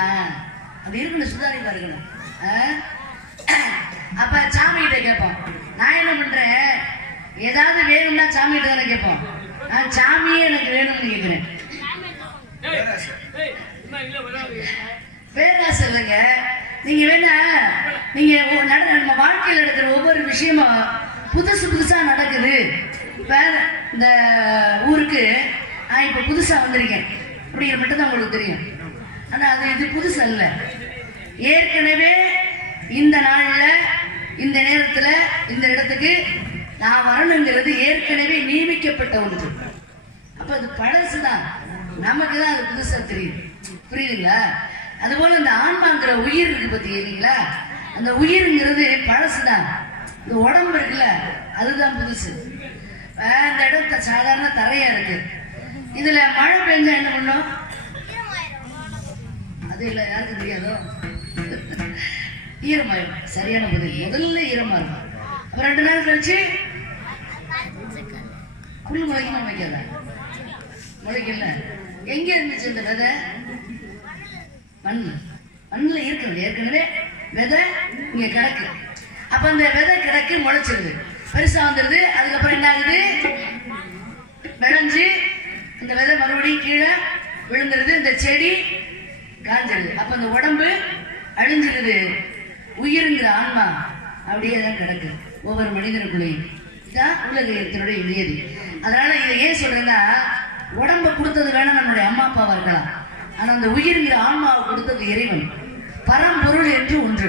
ஆ, இருக்கணும் சுதாரிப்பா இருக்கணும் ஆ? அப்ப சாமி கிட்ட கேட்போம். நான் என்ன பண்றேன்? ஏதாவது வேணும்னா சாமி கிட்ட தானே கேட்போம். நான் சாமியே எனக்கு வேணும்னு கேட்கிறேன். பேராசை இல்லைங்க. நீங்க வேணா நீங்க நம்ம வாழ்க்கையில் நடக்கிற ஒவ்வொரு விஷயமும் புதுசு புதுசா நடக்குது. இப்ப இந்த ஊருக்கு நான் இப்ப புதுசா வந்திருக்கேன். அப்படிங்கிற மட்டும் தான் உங்களுக்கு தெரியும். ஆனா அது இது புதுசு அல்ல. ஏற்கனவே இந்த நாள்ல இந்த நேரத்துல இந்த இடத்துக்கு நான் வரணுங்கிறது ஏற்கனவே நியமிக்கப்பட்ட ஒன்று. அப்ப அது பழசுதான். நமக்கு தான் அது புதுசா தெரியும். புரியுதுங்களா? அதுபோல இந்த ஆன்மாங்கிற உயிர் இருக்கு பத்தீங்களா அந்த உயிர்ங்கிறது பழசுதான். இந்த உடம்பு இருக்குல்ல அதுதான் புதுசு. அஹ் இந்த இடம் சாதாரண தரையா இருக்கு. இதுல மழை பெஞ்சா என்ன பண்ணும்? அது யாருக்கு தெரியாதோ ஈரமாயிடும் சரியான பதில். முதல்ல ஈரமா இருக்கும் அப்புறம் ரெண்டு நாள் கழிச்சு புல்லு முளைக்குமா வைக்காதா முளைக்கல. எங்க இருந்துச்சு இந்த விதை? மண் மண்ணுல இருக்கிறது ஏற்கனவே விதை இங்க கிடக்கு. அப்ப அந்த விதை கிடக்கு முளைச்சிருது. பெருசா வந்துருது. அதுக்கப்புறம் என்ன ஆகுது விளைஞ்சு இந்த விதை மறுபடியும் கீழே விழுந்துருது. இந்த செடி காஞ்சிருது அப்ப அந்த உடம்பு அழிஞ்சிருது உயிருங்கிற ஆன்மா அப்படியே தான் கிடக்கு. ஒவ்வொரு மனிதனுக்குள்ளேயும். இதான் உலகத்தினுடைய நியதி. அதனால இதை ஏன் சொல்றேன்னா உடம்ப கொடுத்தது வேணா நம்மளுடைய அம்மா அப்பாவா இருக்கலாம். ஆனா அந்த உயிருங்கிற ஆன்மாவை கொடுத்தது இறைவன். பரம்பொருள் என்று ஒன்று.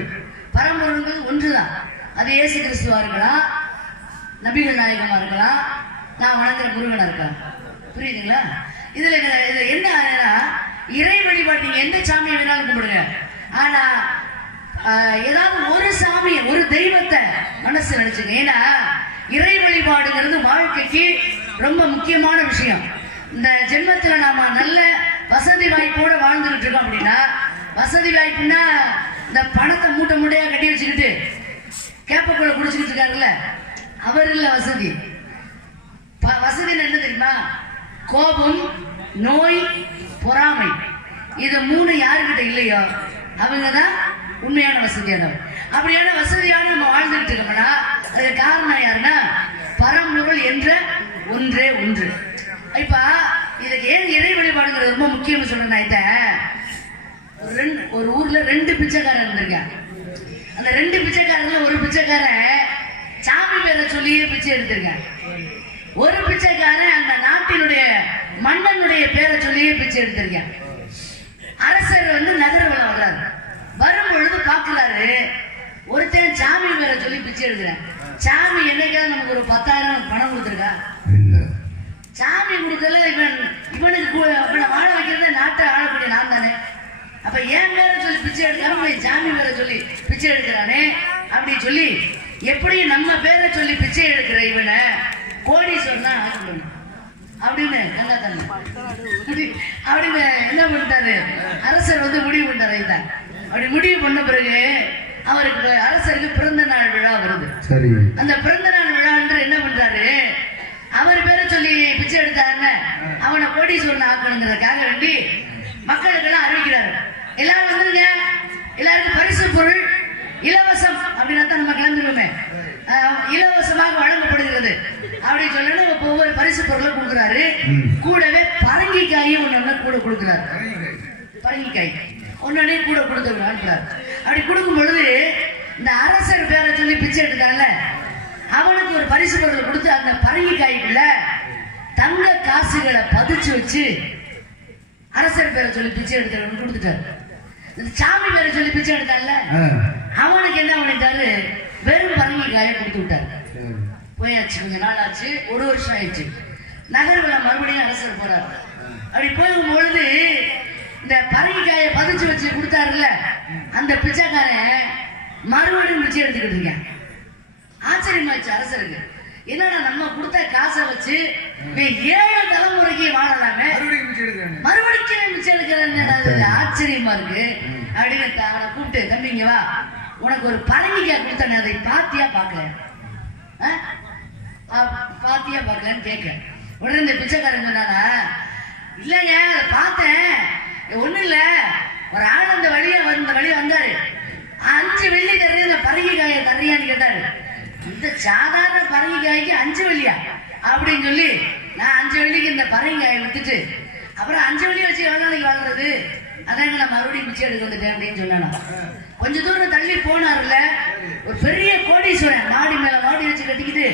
பரம்பொருள் ஒன்றுதான். அது இயேசு கிறிஸ்துவா இருக்கலாம் நபிகள் நாயகமா இருக்கலாம் நான் வணங்குற முருகனா இருக்கலாம். புரியுதுங்களா? இதுல இதுல என்ன இறை வழிபாடு எந்த சாமியை வேணாலும் கும்பிடுங்க. ஆனா ஏதாவது ஒரு சாமியை ஒரு தெய்வத்தை மனசு நினைச்சுங்க. ஏன்னா இறை வழிபாடுங்கிறது வாழ்க்கைக்கு ரொம்ப முக்கியமான விஷயம். இந்த ஜென்மத்துல நாம நல்ல வசதி வாய்ப்போட வாழ்ந்துகிட்டு இருக்கோம் அப்படின்னா வசதி வாய்ப்புன்னா இந்த பணத்தை மூட்டை மூட்டையா கட்டி வச்சுக்கிட்டு கேப்பக்குள்ள குடிச்சுக்கிட்டு இருக்காருல்ல. அவர் இல்ல வசதி. ப- என்ன தெரியுமா? கோபம் நோய் பொறாமை. இது மூணு யாருக்கிட்ட இல்லையோ? அவங்க தான் உண்மையான வசதியானவர். அப்படியான வசதியான நம்ம வாழ்ந்துட்டு இருக்கோம்னா அதுக்கு காரணம் யாருன்னா பரம்பொருள் என்ற ஒன்றே ஒன்று. இப்ப இதுக்கு ஏன் இறை வழிபாடுங்கிறது ரொம்ப முக்கியம் சொல்றேன் ஒரு ரெண்டு ஒரு ஊர்ல ரெண்டு பிச்சைக்காரன் இருந்திருக்காங்க அந்த ரெண்டு பிச்சைக்காரர்ல ஒரு பிச்சைக்காரன் சாமி பேரை சொல்லியே பிச்சை எடுத்திருக்காங்க ஒரு பிச்சைக்காரன் அந்த நாட்டினுடைய மன்னனுடைய பேரை சொல்லியே பிச்சை எடுத்திருக்கான். அரசர் வந்து நகர விழா வர்றாரு. வரும் பொழுது பாக்குறாரு ஒருத்தன் சாமி பேரை சொல்லி பிச்சை எடுக்கிறேன். சாமி என்னைக்காவது நமக்கு ஒரு பத்தாயிரம் பணம் கொடுத்துருக்கா? சாமி கொடுக்கல இவன் இவனுக்கு இவனை வாழ வைக்கிறது நாட்டை ஆளக்கூடிய நான் தானே. அப்ப என் பேரை சொல்லி பிச்சை எடுக்காம சாமி பேரை சொல்லி பிச்சை எடுக்கிறானே? அப்படி சொல்லி எப்படி நம்ம பேரை சொல்லி பிச்சை எடுக்கிற இவனை கோடீஸ்வரனா ஆக்கணும் அப்படின்னு தண்ணி அப்படின்னு என்ன பண்ணிட்டாரு? அரசர் வந்து முடிவு பண்ணிட்டாரு இதை. அப்படி முடிவு பண்ண பிறகு அவருக்கு அரசருக்கு பிறந்த நாள் விழா வருது. சரி. அந்த பிறந்த நாள் விழான்ற என்ன பண்றாரு? அவர் பேரை சொல்லி பிச்சை எடுத்தாருன்னு அவனை கோடீஸ்வரன் ஆக்கணுங்கிறதுக்காக வேண்டி மக்களுக்கெல்லாம் அறிவிக்கிறாரு. எல்லாரும் வந்துருங்க. எல்லாருக்கும் பரிசு பொருள் இலவசம் அப்படின்னா தான் நம்ம கிளம்பிடுவோமே. இலவசமாக வழங்கப்படுகிறது. அப்படி சொல்லணும் இப்ப ஒவ்வொரு பரிசு பொருளை கொடுக்குறாரு. கூடவே பரங்கிக்காயும் ஒண்ணு கூட கொடுக்குறாரு. பரங்கிக்காய். ஒன்னே கூட கொடுத்துருக்கான் அப்படி கொடுக்கும் பொழுது இந்த அரசர் பேரை சொல்லி பிச்சை எடுத்தான்ல அவனுக்கு ஒரு பரிசு பொருள் கொடுத்து அந்த பரங்கிக்காய்க்குள்ள தங்க காசுகளை பதிச்சு வச்சு அரசர் பேரை சொல்லி பிச்சை எடுத்தவன் கொடுத்துட்டாரு. சாமி பேரை சொல்லி பிச்சை எடுத்தான்ல. அவனுக்கு என்ன பண்ணிட்டாரு? வெறும் பரங்கிக்காயை கொடுத்து விட்டாரு. போயாச்சு கொஞ்ச நாள் ஆச்சு ஒரு வருஷம் ஆயிடுச்சு. நகர்வுல மறுபடியும் அரசர் போறாரு. அப்படி போகும் பொழுது இந்த பரங்கிக்காயை பதிச்சு வச்சு கொடுத்தாருல்ல அந்த பிச்சைக்காரன் மறுபடியும் பிச்சை எடுத்துக்கிட்டு இருக்கேன். ஆச்சரியமாச்சு அரசருக்கு. என்னடா நம்ம கொடுத்த காசை வச்சு ஏழு தலைமுறைக்கு வாழலாமே? மறுபடியும் மிச்சம் எடுக்கிறேன். ஆச்சரியமா இருக்கு. அப்படின்னு அவனை கூப்பிட்டு தம்பிங்க வா. உனக்கு ஒரு பரங்கிக்காய் கொடுத்தனே அதை பாத்தியா பார்க்கல ஆ? பா- பாத்தியா பார்க்கலன்னு கேட்க உடனே இந்த பிச்சைக்காரன் சொன்னானா இல்லைங்க அதை பார்த்தேன். ஒன்றும் இல்ல. ஒரு ஆள் அந்த வழியா வந்த வழியா வந்தாரு. அஞ்சு வெள்ளி தர்றேன் இந்த பரங்கிக்காய தரையான்னு கேட்டாரு. இந்த சாதாரண பரங்கிக்காய்க்கு அஞ்சு வெள்ளியா? அப்படின்னு சொல்லி நான் அஞ்சு வெள்ளிக்கு இந்த பரங்கிக்காயை வித்துட்டு அப்புறம் அஞ்சு வெள்ளி வச்சு எவ்வளவு நாளைக்கு வாழ்றது? அதாங்க நான் மறுபடியும் பிச்சை எடுக்க வந்துட்டேன் அப்படின்னு சொன்னானா. கொஞ்ச தூரம் தள்ளி போனார்ல ஒரு பெரிய கோடீஸ்வரன் மாடி மேல மாடி வச்சு கட்டிக்கிட்டு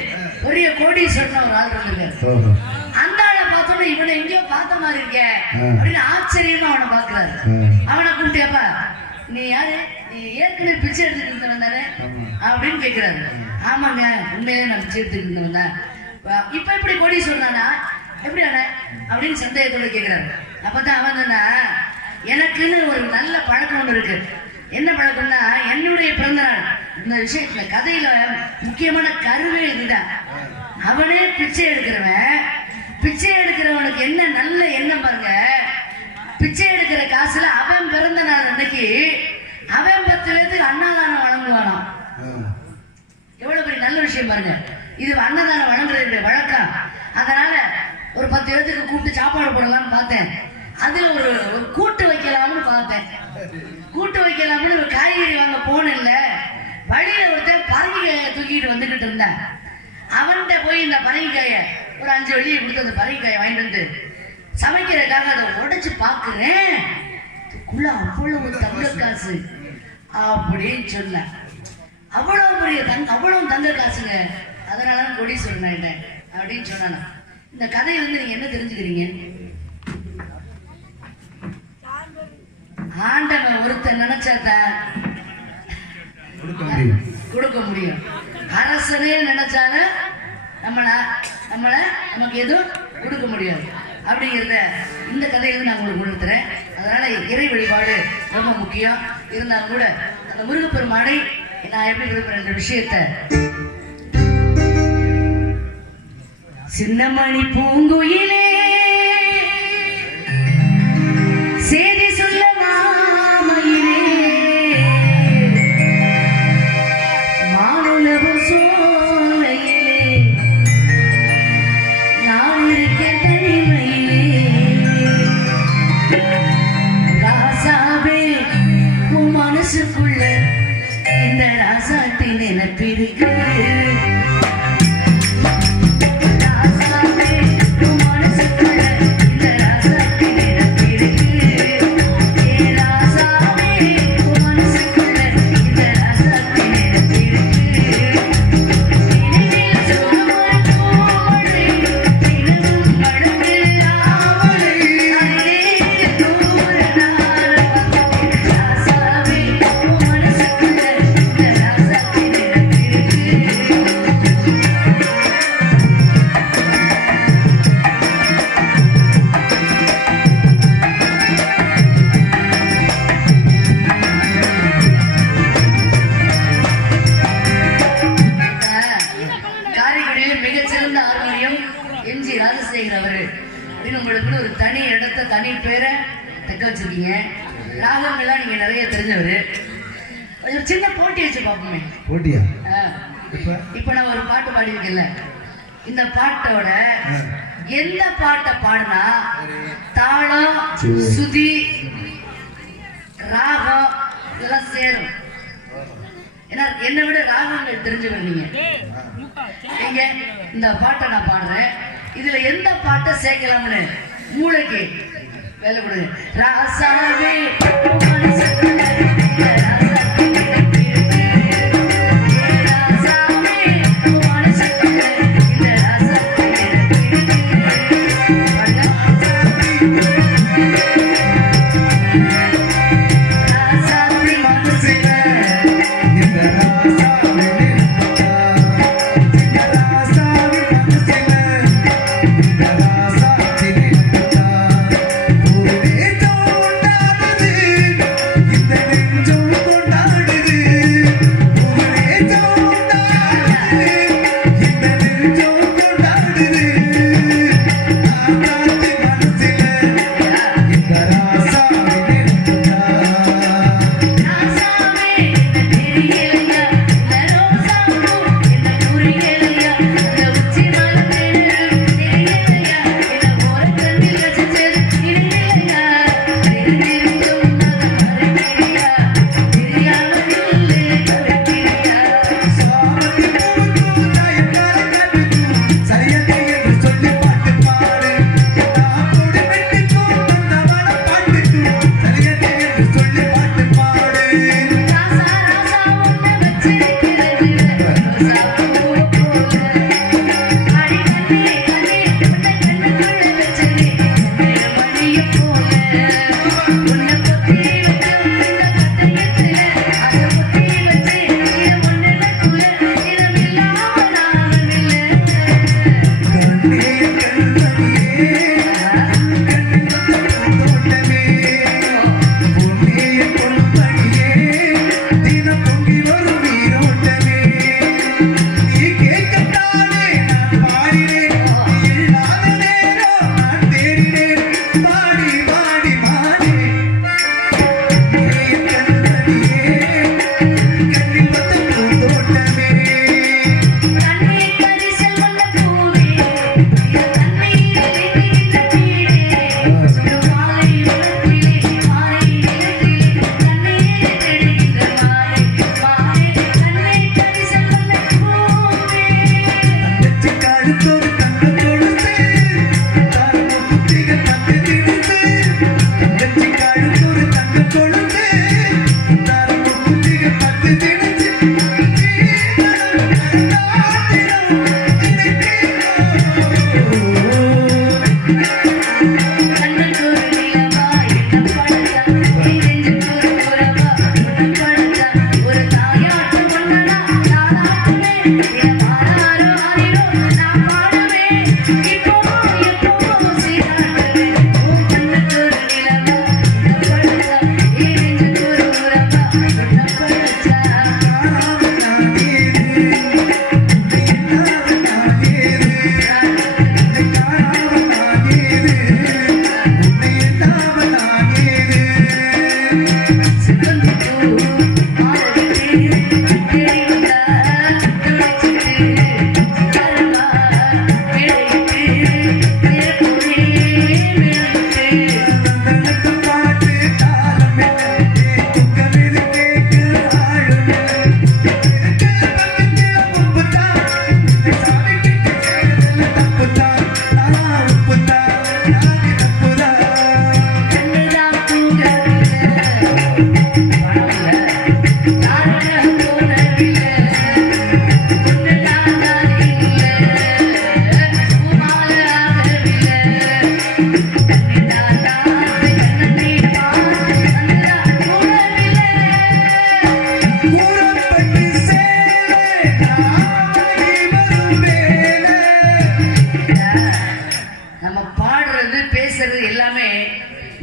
பெரிய கோடீஸ்வரன் ஒரு ஆள் இருந்திருக்காரு அந்த ஆளை பார்த்தோன்னே இவனை எங்கேயோ பார்த்த மாதிரி இருக்க. அப்படின்னு ஆச்சரியமா அவனை பாக்குறாரு. அவனை கூப்பிட்டியாப்பா நீ யாரு? நீ ஏற்கனவே பிச்சை எடுத்துட்டு இருந்தவன் தானே. அப்படின்னு கேக்குறாரு. ஆமாங்க உண்மையிலே நான் பிச்சை எடுத்துட்டு இருந்தவன் தான் இப்ப எப்படி கோடி சொல்றானா எப்படி அண்ணே அப்படின்னு சந்தேகத்தோட கேக்குறாரு. அப்பதான் அவன் சொன்னா எனக்குன்னு ஒரு நல்ல பழக்கம் ஒன்று இருக்கு. என்ன பழக்கம்னா என்னுடைய பிறந்த நாள் இந்த விஷயத்துல கதையில முக்கியமான கருவே இதுதான். அவனே பிச்சை எடுக்கிறவன். பிச்சை எடுக்கிறவனுக்கு என்ன நல்ல எண்ணம் பாருங்க. பிச்சை எடுக்கிற காசுல அவன் பிறந்த நாள் அன்னைக்கு அவன் பத்து பேருக்கு அன்னதானம் வழங்குவானாம். எவ்வளவு பெரிய நல்ல விஷயம் பாருங்க. இது அன்னதானம் வழங்குறது வழக்கம். அதனால ஒரு பத்து பேர்த்துக்கு கூப்பிட்டு சாப்பாடு போடலாம்னு பார்த்தேன். அதுல ஒரு ஒரு கூட்டு வைக்கலாம்னு பார்த்தேன். கூட்டு வைக்கலாம்னு ஒரு காய்கறி வாங்க போனில்ல வழியில ஒருத்தன் பரங்கிக்காயை தூக்கிட்டு வந்துகிட்டு இருந்தான். அவன்கிட்ட போய் இந்த பரங்கிக்காயை ஒரு அஞ்சு வெள்ளியை கொடுத்து அந்த பரங்கிக்காயை வாங்கிட்டு வந்து சமைக்கிறதுக்காக அதை உடைச்சு பார்க்குறேன். இதுக்குள்ள அவ்வளவு தங்க காசு அப்படின்னு சொன்ன அவ்வளவு பெரிய தங்க அவ்வளவு தங்க காசுங்க அதனால தான் கொடி சொன்னேன் அப்படின்னு சொன்னானா. இந்த கதையை வந்து நீங்க என்ன தெரிஞ்சுக்கிறீங்க? ஆண்டவன் ஒருத்தன் நினைச்சாதான் கொடுக்க முடியும். கொடுக்க முடியும். அரசனே நினைச்சாலும் நம்மள நம்மள நமக்கு எதுவும் கொடுக்க முடியாது. அப்படிங்கிறத இந்த கதையில நான் உங்களுக்கு உணர்த்துறேன். அதனால இறை வழிபாடு ரொம்ப முக்கியம். இருந்தாலும் கூட அந்த முருகப்பெருமானை நான் எப்படி விரும்புறேன்ற விஷயத்த சின்னமணி பூங்குயிலே போட்டியா. இப்ப? நான் ஒரு பாட்டு பாடியிருக்கேன்ல. இந்த பாட்டோட. எந்த பாட்டை பாடினா தாளம். சுதி ராகம் இதெல்லாம் சேரும். ஏன்னா என்னை விட ராகங்கள் நீங்க. நீங்க இந்த பாட்டை நான் பாடுறேன். இதுல எந்த பாட்டை சேர்க்கலாம்னு? மூளைக்கு. வேலை கொடுங்க. ராசாவே.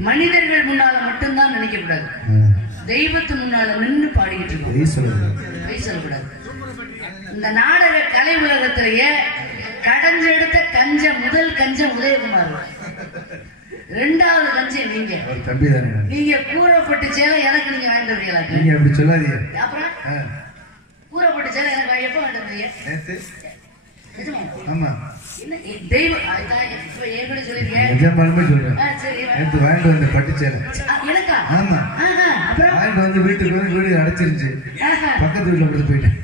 மனிதர்கள் முன்னால மட்டும்தான் நினைக்க கூடாது தெய்வத்து முன்னால நின்னு பாடிக்கிட்டு இருக்கோம். பொய் சொல்லக்கூடாது. இந்த நாடக கலை உலகத்திலேயே கடைஞ்செடுத்த கஞ்ச முதல் கஞ்சம் உதயகுமார். ரெண்டாவது கஞ்சம் நீங்க. அவர் தம்பி தானே நீங்க கூறப்பட்டு சேலை எனக்கு நீங்க வாங்கிட்டு வரீங்களா நீங்க அப்படி சொல்லாதீங்க. அப்புறம்? கூறப்பட்டு சேலை எனக்கு எப்ப வாங்கிட்டு வந்தீங்க நேத்து? நிஜமா? ஆமா. வாங்கிட்டு வந்த பட்டுச்சேலை ஆமா. வாங்கிட்டு வந்து வீட்டுக்கு வந்து வீடு அடைச்சிருந்துச்சு. ஆஹா. பக்கத்து வீட்டுல கொடுத்து போயிட்டேன்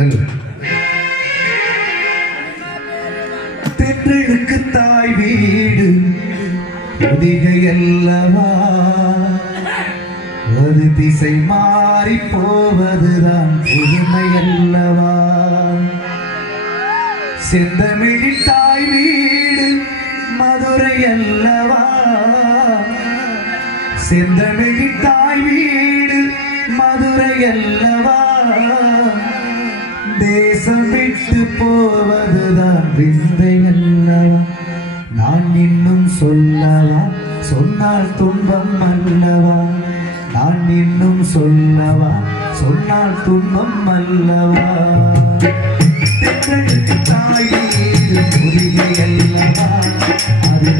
கொண்டார்கள் தென்றெழுக்கு தாய் வீடு புதிகை ஒரு திசை மாறி போவதுதான் புதுமை அல்லவா? செந்தமிழி தாய் வீடு மதுரை அல்லவா? செந்தமிழின் தேசம் விட்டு போவதுதான் விந்தை அல்லவா நான் இன்னும் சொல்லவா? சொன்னால் துன்பம் அல்லவா? நான் இன்னும் சொல்லவா? சொன்னால் துன்பம் அல்லவா? தாயே அல்லவா? அது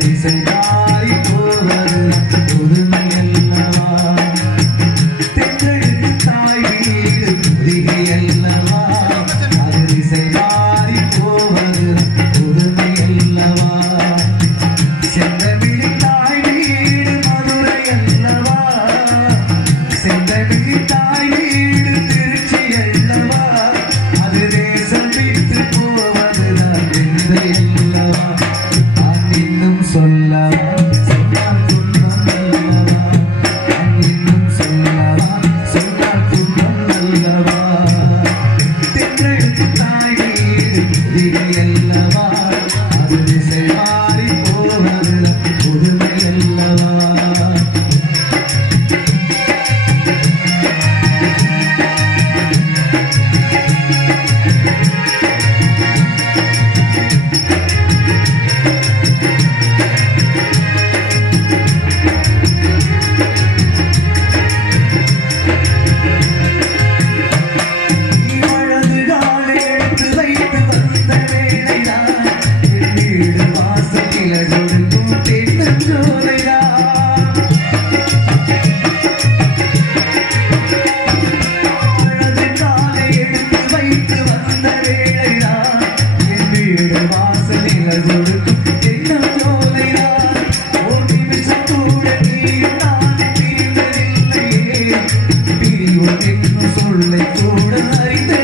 哎。